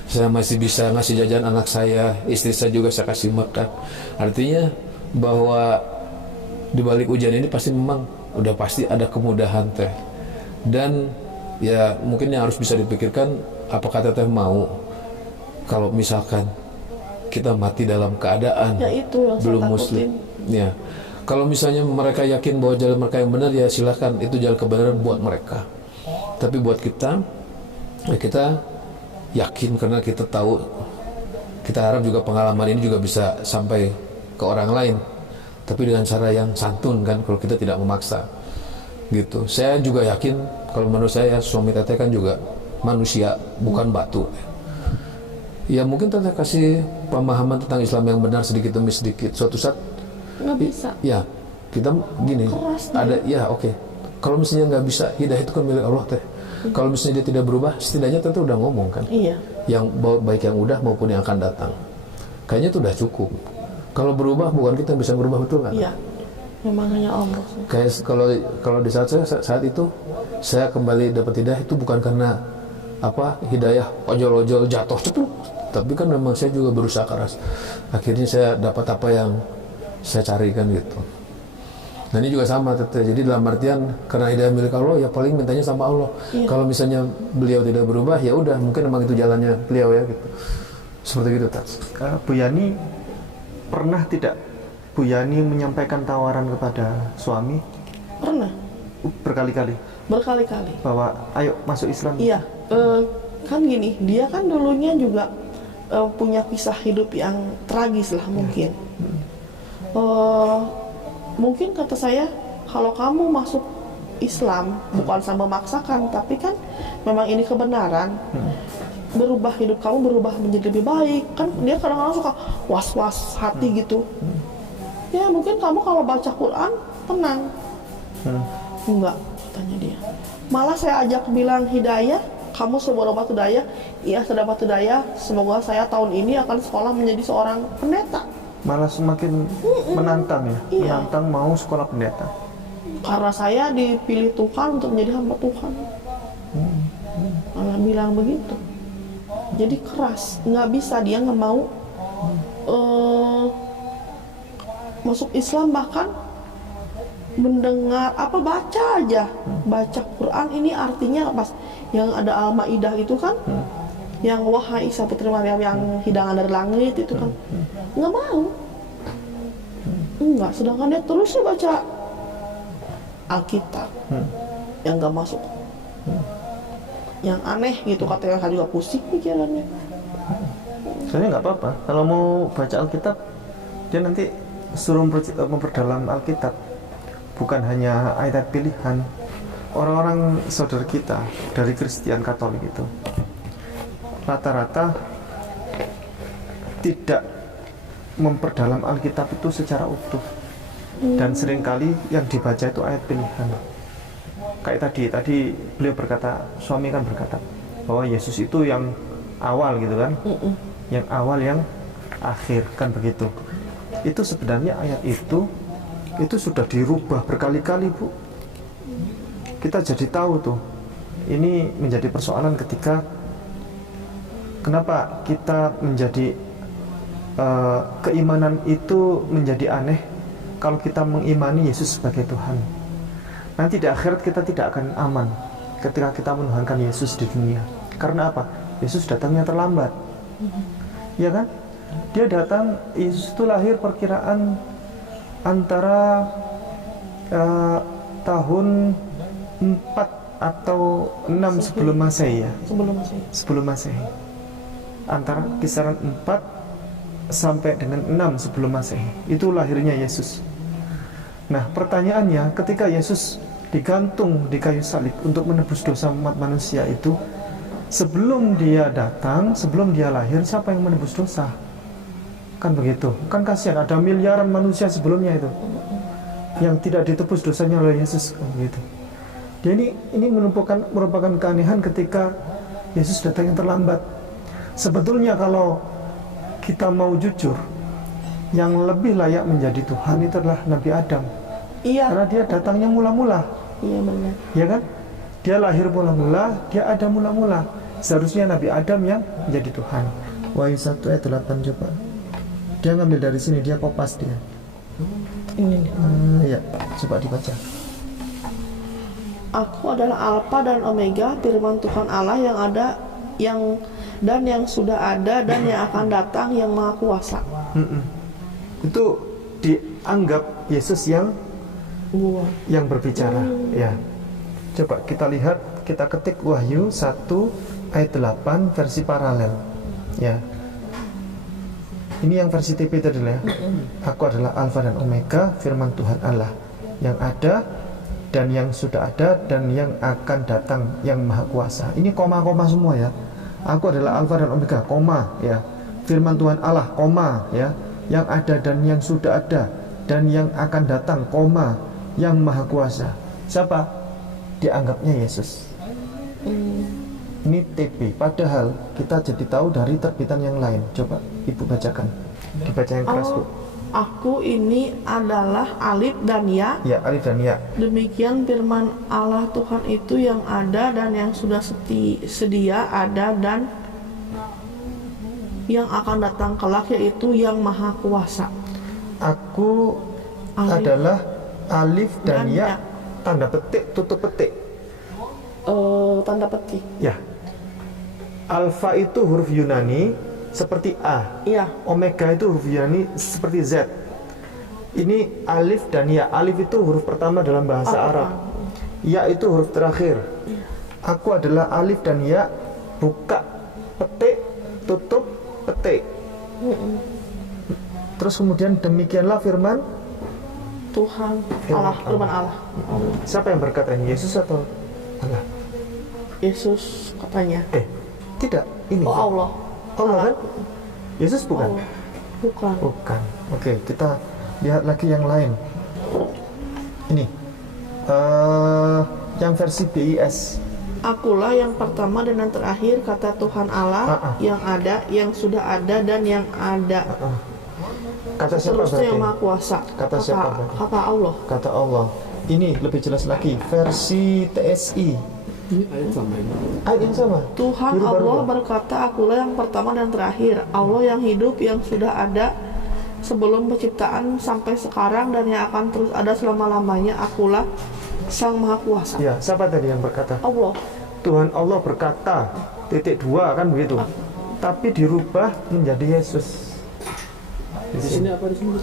Saya masih bisa ngasih jajan anak saya, istri saya juga saya kasih makan. Artinya bahwa di balik ujian ini pasti memang udah pasti ada kemudahan teh. Dan ya mungkin yang harus bisa dipikirkan, apakah teteh mau kalau misalkan kita mati dalam keadaan Ya itu yang belum saya muslim. takutin. Ya. Kalau misalnya mereka yakin bahwa jalan mereka yang benar, ya silakan, itu jalan kebenaran buat mereka. Tapi buat kita, ya kita yakin karena kita tahu, kita harap juga pengalaman ini juga bisa sampai ke orang lain. Tapi dengan cara yang santun kan, kalau kita tidak memaksa. Gitu. Saya juga yakin, kalau menurut saya suami teteh kan juga manusia, bukan batu. Ya mungkin teteh kasih pemahaman tentang Islam yang benar sedikit demi sedikit. Suatu saat Nggak bisa. ya kita gini Keras ada ya oke. Kalau misalnya nggak bisa, hidayah itu kan milik Allah teh. Kalau misalnya dia tidak berubah, setidaknya tentu udah ngomong kan, Iya. yang baik yang udah maupun yang akan datang, kayaknya itu udah cukup. Kalau berubah bukan kita yang bisa berubah, betul nggak? Iya. Memang hanya Allah. Kayak kalau di saat itu saya kembali dapat hidayah, itu bukan karena apa hidayah ojol-ojol jatuh cepluk, tapi kan memang saya juga berusaha keras. Akhirnya saya dapat apa yang saya carikan gitu. Nah ini juga sama teteh. Jadi dalam artian karena hidayah milik Allah, ya paling mintanya sama Allah. Iya. Kalau misalnya beliau tidak berubah, ya udah mungkin memang itu jalannya beliau ya gitu. Seperti itu tak. Bu Yani pernah tidak Bu Yani menyampaikan tawaran kepada suami Pernah. berkali-kali Berkali-kali. bahwa ayo masuk Islam? Iya. Kan gini, dia kan dulunya juga punya kisah hidup yang tragis lah mungkin. Mungkin kata saya, kalau kamu masuk Islam bukan sama memaksakan, tapi kan memang ini kebenaran, berubah hidup kamu berubah menjadi lebih baik. Kan dia kadang-kadang suka was-was hati gitu. Ya mungkin kamu kalau baca Quran tenang. Enggak, katanya dia. Malah saya ajak bilang hidayah, kamu sudah dapat hidayah. Iya, sudah dapat hidayah. Semoga saya tahun ini akan sekolah menjadi seorang pendeta. Malah semakin menantang ya, Iya. menantang mau sekolah pendeta. Karena saya dipilih Tuhan untuk menjadi hamba Tuhan. Malah bilang begitu. Jadi keras, nggak bisa, dia nggak mau masuk Islam, bahkan mendengar apa, baca aja, baca Quran ini artinya pas yang ada Al-Maidah itu kan, yang wahai Isa putri Maryam yang hidangan dari langit itu kan, nggak mau, enggak. Sedangkan dia terusnya baca Alkitab yang nggak masuk, yang aneh gitu, katanya saya juga pusing pikirannya. Soalnya nggak apa-apa kalau mau baca Alkitab, dia nanti suruh memperdalam Alkitab, bukan hanya ayat pilihan. Orang-orang saudara kita dari Kristen Katolik itu rata-rata tidak memperdalam Alkitab itu secara utuh, dan seringkali yang dibaca itu ayat pilihan. Kayak tadi beliau berkata, suami kan berkata bahwa Yesus itu yang awal gitu kan, yang awal yang akhir kan begitu. Itu sebenarnya ayat itu sudah dirubah berkali-kali, Bu. Kita jadi tahu tuh, ini menjadi persoalan ketika kenapa kita menjadi keimanan itu menjadi aneh kalau kita mengimani Yesus sebagai Tuhan. Nanti di akhirat kita tidak akan aman ketika kita menuhankan Yesus di dunia. Karena apa? Yesus datangnya terlambat. Ya kan? Dia datang, Yesus itu lahir perkiraan antara tahun 4 atau 6 sebelum Masehi ya. Sebelum Masehi. Antara kisaran 4 sampai dengan 6 sebelum Masehi. Itu lahirnya Yesus. Nah, pertanyaannya, ketika Yesus digantung di kayu salib untuk menebus dosa umat manusia itu, sebelum dia datang, sebelum dia lahir, siapa yang menebus dosa? Kan begitu. Kan kasihan, ada miliaran manusia sebelumnya itu yang tidak ditebus dosanya oleh Yesus, kan begitu. Dia ini merupakan keanehan ketika Yesus datang yang terlambat. Sebetulnya kalau kita mau jujur, yang lebih layak menjadi Tuhan itu adalah Nabi Adam. Iya. Karena dia datangnya mula-mula. Iya benar. Ya kan? Dia lahir mula-mula, dia ada mula-mula. Seharusnya Nabi Adam yang menjadi Tuhan. Wahyu 1 ayat 8 coba. Dia ngambil dari sini, dia kopas dia. Ini nih. Ya, coba dibaca. Aku adalah Alfa dan Omega, firman Tuhan Allah yang ada, yang sudah ada dan yang akan datang, yang Maha Kuasa. Itu dianggap Yesus yang berbicara. Ya. Coba kita lihat, kita ketik Wahyu 1 ayat 8 versi paralel. Ya. Ini yang versi TP tadi ya. Aku adalah Alfa dan Omega, firman Tuhan Allah yang ada dan yang sudah ada dan yang akan datang, yang Maha Kuasa. Ini koma-koma semua ya. Aku adalah Alfa dan Omega, koma ya. Firman Tuhan Allah, koma ya. Yang ada dan yang sudah ada dan yang akan datang, koma, yang Maha Kuasa. Siapa? Dianggapnya Yesus. Ini TP, padahal kita jadi tahu dari terbitan yang lain. Coba Ibu bacakan, dibaca yang keras Bu. Aku ini adalah Alif dan Ya. Ya, Alif dan Ya. Demikian firman Allah Tuhan itu yang ada dan yang sudah sedia ada dan yang akan datang kelak, yaitu yang Maha Kuasa. Aku Alif adalah Alif dan Ya. Ya. Tanda petik, tutup petik. Tanda petik. Ya. Alfa itu huruf Yunani seperti A. Iya. Omega itu huruf Yunani seperti Z. Ini Alif dan Ya. Alif itu huruf pertama dalam bahasa Arab. Ya itu huruf terakhir. Aku adalah Alif dan Ya. Buka petik, tutup petik. Terus kemudian demikianlah firman Tuhan Allah, firman Allah. Siapa yang berkata ini? Yesus atau Allah? Yesus katanya. Tidak, ini Oh Allah. Allah kan? Yesus bukan? Allah. Bukan. Bukan. Oke, kita lihat lagi yang lain. Ini yang versi BIS. Akulah yang pertama dan yang terakhir, kata Tuhan Allah, yang ada, yang sudah ada dan yang ada. Kata siapa Terusnya berarti? yang Maha Kuasa. Kata siapa berarti? Kata Allah. Kata Allah. Ini lebih jelas lagi, versi TSI. Ini ayat sama ini. Ayat yang sama. Tuhan Dirubah-rubah. Allah berkata, akulah yang pertama dan terakhir, Allah yang hidup, yang sudah ada sebelum penciptaan sampai sekarang dan yang akan terus ada selama-lamanya. Akulah Sang Maha Kuasa. Ya, siapa tadi yang berkata? Allah. Tuhan Allah berkata, titik 2 kan begitu. Tapi dirubah menjadi Yesus. Di sini apa di sini?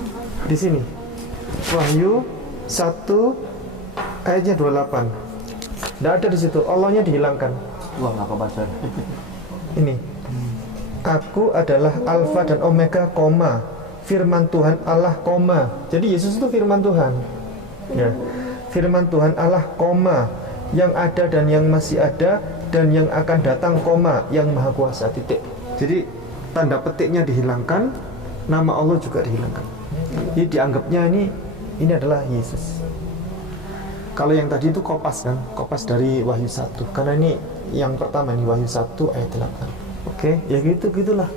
Di sini. Wahyu 1 ayatnya 28. Tidak ada di situ. Allahnya dihilangkan. Wah, nggak kebaca. Ini. Aku adalah Alfa dan Omega, koma. Firman Tuhan Allah, koma. Jadi Yesus itu firman Tuhan. Ya. Firman Tuhan Allah, koma. Yang ada dan yang masih ada dan yang akan datang, koma. Yang Maha Kuasa, titik. Jadi tanda petiknya dihilangkan, nama Allah juga dihilangkan. Jadi dianggapnya ini adalah Yesus. Kalau yang tadi itu kopas kan, kopas dari Wahyu 1. Karena ini yang pertama, ini Wahyu 1 ayat 8. Oke, ya gitulah.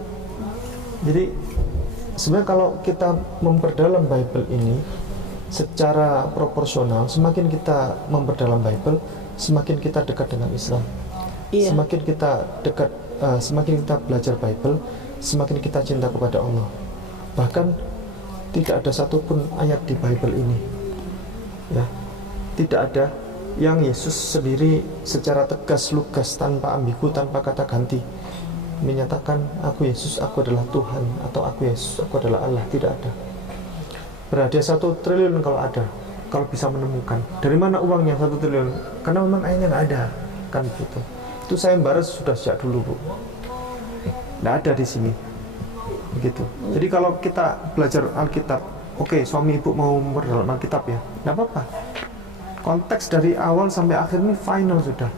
Jadi sebenarnya kalau kita memperdalam Bible ini secara proporsional, semakin kita memperdalam Bible, semakin kita dekat dengan Islam. Iya. Semakin kita dekat, semakin kita belajar Bible, semakin kita cinta kepada Allah. Bahkan tidak ada satupun ayat di Bible ini, ya, tidak ada yang Yesus sendiri secara tegas, lugas, tanpa ambigu, tanpa kata ganti menyatakan aku Yesus, aku adalah Tuhan, atau aku Yesus, aku adalah Allah. Tidak ada. Berhadiah 1 triliun kalau ada, kalau bisa menemukan. Dari mana uangnya 1 triliun? Karena memang ayatnya nggak ada, kan begitu. Itu saya baras sudah sejak dulu, Bu. Nggak ada di sini, begitu. Jadi kalau kita belajar Alkitab, oke, suami ibu mau memperdalam Alkitab ya, nggak apa-apa. Konteks dari awal sampai akhir ini final sudah.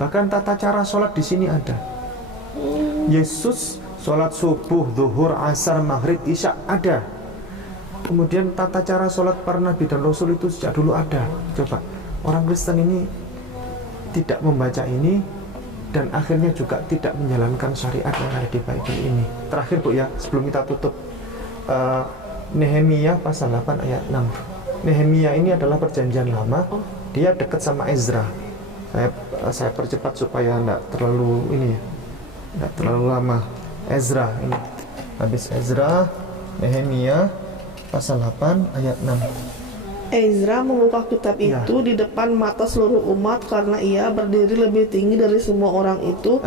Bahkan tata cara sholat di sini ada. Yesus sholat subuh, zuhur, asar, maghrib, isya ada. Kemudian tata cara sholat para nabi dan rasul itu sejak dulu ada. Coba orang Kristen ini tidak membaca ini dan akhirnya juga tidak menjalankan syariat yang ada di Bible ini. Terakhir Bu ya, sebelum kita tutup, Nehemia pasal 8 ayat 6. Nehemia ini adalah perjanjian lama. Dia dekat sama Ezra. Saya percepat supaya tidak terlalu ini ya, tidak terlalu lama. Ezra ini, habis Ezra, Nehemia pasal 8 ayat 6. Ezra membuka kitab itu di depan mata seluruh umat karena ia berdiri lebih tinggi dari semua orang itu.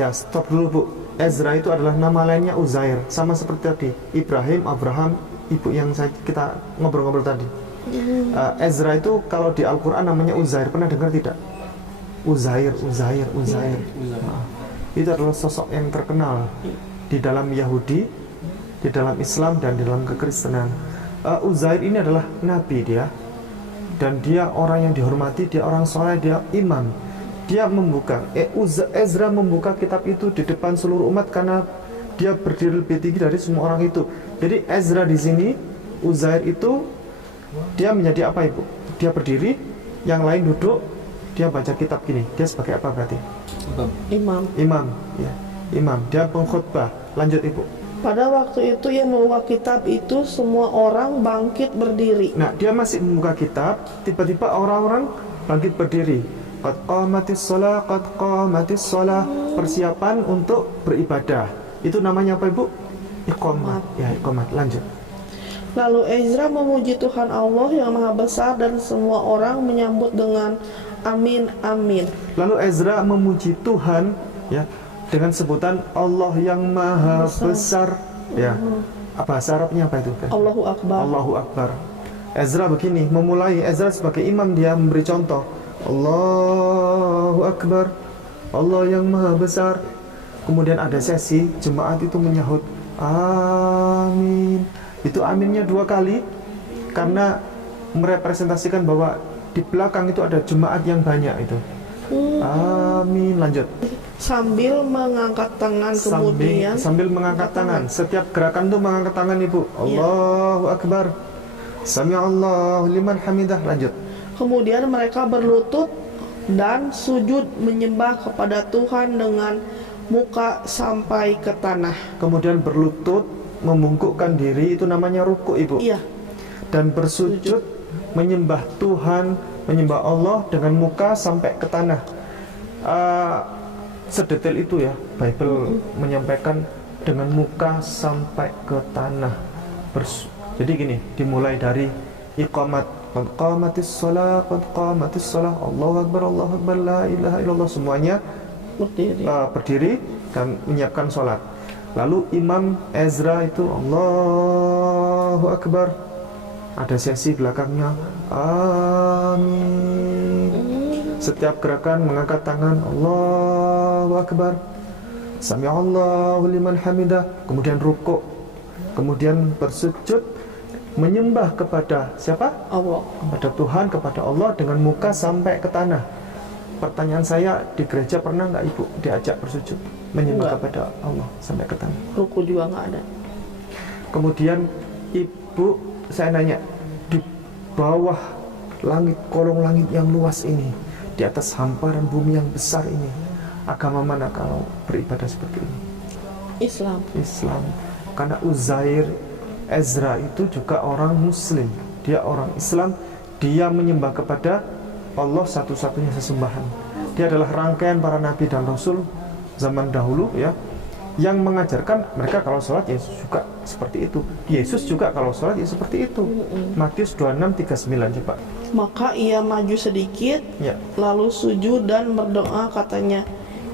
Ya, stop dulu Bu. Ezra itu adalah nama lainnya Uzair, sama seperti tadi Ibrahim, Abraham, ibu yang kita ngobrol-ngobrol tadi. Ezra itu kalau di Al-Quran namanya Uzair, pernah dengar tidak? Uzair. Itu adalah sosok yang terkenal di dalam Yahudi, di dalam Islam, dan di dalam kekristenan. Uzair ini adalah nabi dia, dan dia orang yang dihormati, dia orang soleh, dia imam. Dia membuka, Ezra membuka kitab itu di depan seluruh umat karena dia berdiri lebih tinggi dari semua orang itu. Jadi Ezra di sini, Uzair itu dia menjadi apa ibu? Dia berdiri, yang lain duduk, dia baca kitab gini. Dia sebagai apa berarti? Imam, ya, imam. Dia pengkhotbah. Lanjut ibu. Pada waktu itu ia membuka kitab itu, semua orang bangkit berdiri. Nah, dia masih membuka kitab, tiba-tiba orang-orang bangkit berdiri. Qad qamatis shalah, persiapan untuk beribadah. Itu namanya apa ibu? Iqamat. Ya, iqamat. Lanjut. Lalu Ezra memuji Tuhan Allah yang Maha Besar dan semua orang menyambut dengan amin, amin. Lalu Ezra memuji Tuhan ya dengan sebutan Allah yang Maha Besar. Ya. Bahasa Arabnya apa itu? Allahu Akbar. Allahu Akbar. Ezra begini, memulai Ezra sebagai imam, dia memberi contoh. Allahu Akbar. Allah yang Maha Besar. Kemudian ada sesi jemaat itu menyahut amin. Itu aminnya 2 kali karena merepresentasikan bahwa di belakang itu ada jemaat yang banyak itu. Amin. Lanjut. Sambil mengangkat tangan, kemudian sambil mengangkat tangan. Setiap gerakan itu mengangkat tangan ibu. Allahu Akbar. Sami'allahu liman hamidah. Lanjut. Kemudian mereka berlutut dan sujud menyembah kepada Tuhan dengan muka sampai ke tanah. Kemudian berlutut, membungkukkan diri, itu namanya ruku ibu. Iya. Dan bersujud menyembah Tuhan, menyembah Allah dengan muka sampai ke tanah. Sedetail itu ya Bible menyampaikan dengan muka sampai ke tanah. Jadi gini, dimulai dari iqamat, qad qamatis shalah, Allahu Akbar, la ilaha illallah, semuanya berdiri dan menyiapkan sholat. Lalu Imam Ezra itu Allahu Akbar, ada sesi belakangnya amin. Setiap gerakan mengangkat tangan Allahu Akbar, Sami'allahu liman hamidah. Kemudian rukuk, kemudian bersujud menyembah kepada siapa? Allah. Kepada Tuhan, kepada Allah dengan muka sampai ke tanah. Pertanyaan saya, di gereja pernah nggak ibu diajak bersujud menyembah kepada Allah sampai ke tanah? Ruku juga nggak ada. Kemudian ibu, saya nanya, di bawah langit, kolong langit yang luas ini, di atas hamparan bumi yang besar ini, agama mana kalau beribadah seperti ini? Islam. Karena Uzair, Ezra itu juga orang Muslim, dia orang Islam, dia menyembah kepada Allah satu-satunya sesembahan. Dia adalah rangkaian para nabi dan rasul zaman dahulu ya, yang mengajarkan mereka kalau sholat ya juga seperti itu. Yesus juga kalau sholat ya seperti itu. Matius 26:39 coba. Maka ia maju sedikit, lalu sujud dan berdoa, katanya,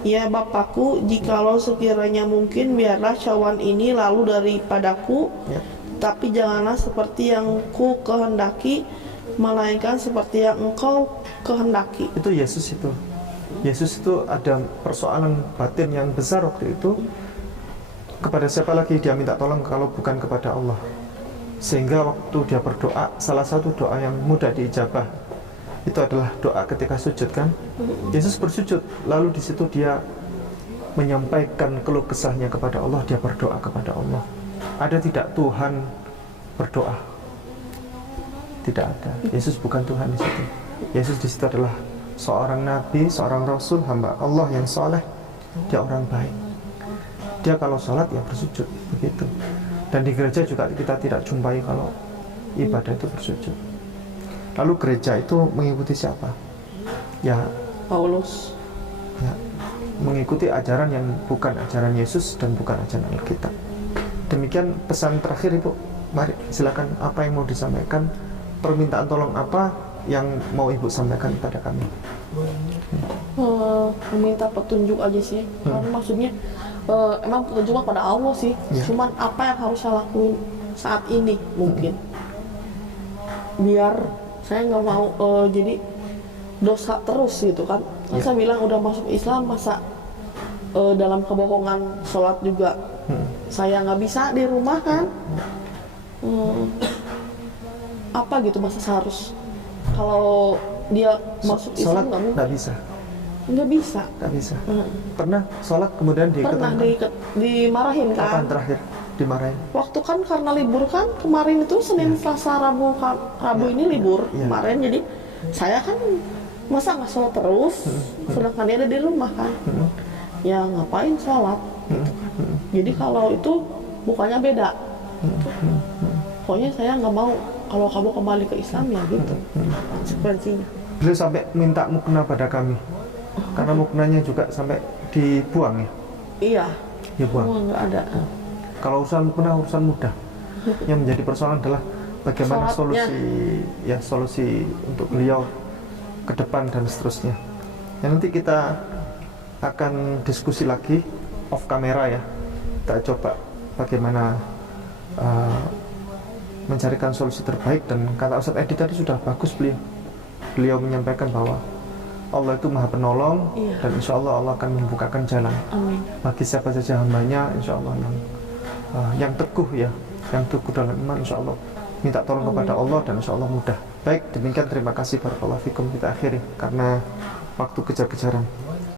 ya Bapakku, jikalau sekiranya mungkin biarlah cawan ini lalu daripadaku, tapi janganlah seperti yang ku kehendaki, melainkan seperti yang engkau kehendaki. Itu Yesus itu. Yesus itu ada persoalan batin yang besar waktu itu. Kepada siapa lagi dia minta tolong kalau bukan kepada Allah? Sehingga waktu dia berdoa, salah satu doa yang mudah diijabah, itu adalah doa ketika sujud kan. Yesus bersujud, lalu di situ dia menyampaikan keluh kesahnya kepada Allah, dia berdoa kepada Allah. Ada tidak Tuhan berdoa? Tidak ada. Yesus bukan Tuhan di situ. Yesus di situ adalah seorang nabi, seorang rasul, hamba Allah yang soleh. Dia orang baik. Dia kalau sholat ya bersujud, begitu. Dan di gereja juga kita tidak jumpai kalau ibadah itu bersujud. Lalu gereja itu mengikuti siapa? Ya Paulus. Ya, mengikuti ajaran yang bukan ajaran Yesus dan bukan ajaran Alkitab. Demikian pesan terakhir Ibu. Mari silakan, apa yang mau disampaikan, permintaan tolong apa yang mau Ibu sampaikan kepada kami. Meminta petunjuk aja sih. Karena maksudnya emang petunjuknya pada Allah sih. Ya. Cuman apa yang harus saya lakuin saat ini mungkin. Biar saya nggak mau jadi dosa terus gitu kan. Ya. Saya bilang udah masuk Islam, masa dalam kebohongan sholat juga saya nggak bisa di rumah kan. Apa gitu, masa saya harus kalau dia masuk Sholat Islam nggak bisa. nggak bisa. Nggak bisa. Pernah sholat kemudian Pernah diketengkan? dimarahin kan. Kapan terakhir dimarahin? Waktu kan karena libur kan kemarin itu Senin, Selasa, Rabu, Rabu ini libur kemarin, jadi saya kan masa nggak sholat terus, sedangkan dia ada di rumah kan. Ya ngapain sholat gitu kan. Jadi kalau itu bukannya beda. Pokoknya saya nggak mau kalau kamu kembali ke Islam ya gitu konsekuensinya. Beliau sampai minta mukna pada kami, karena muknanya juga sampai dibuang ya. Iya. Dibuang. Oh, nggak ada. Kalau urusan mukna urusan mudah. Yang menjadi persoalan adalah bagaimana Sholatnya. solusi untuk beliau ke depan dan seterusnya. Ya, nanti kita akan diskusi lagi off kamera ya. Kita coba bagaimana mencarikan solusi terbaik, dan kata Ustadz Edi tadi sudah bagus beliau menyampaikan bahwa Allah itu maha penolong. Iya. Dan insya Allah Allah akan membukakan jalan Amin. bagi siapa saja hambanya, insya Allah yang teguh ya, yang teguh dalam iman, insya Allah minta tolong kepada Allah dan insya Allah mudah. Baik, demikian, terima kasih barakallahu fikum. Kita akhiri karena waktu kejar-kejaran.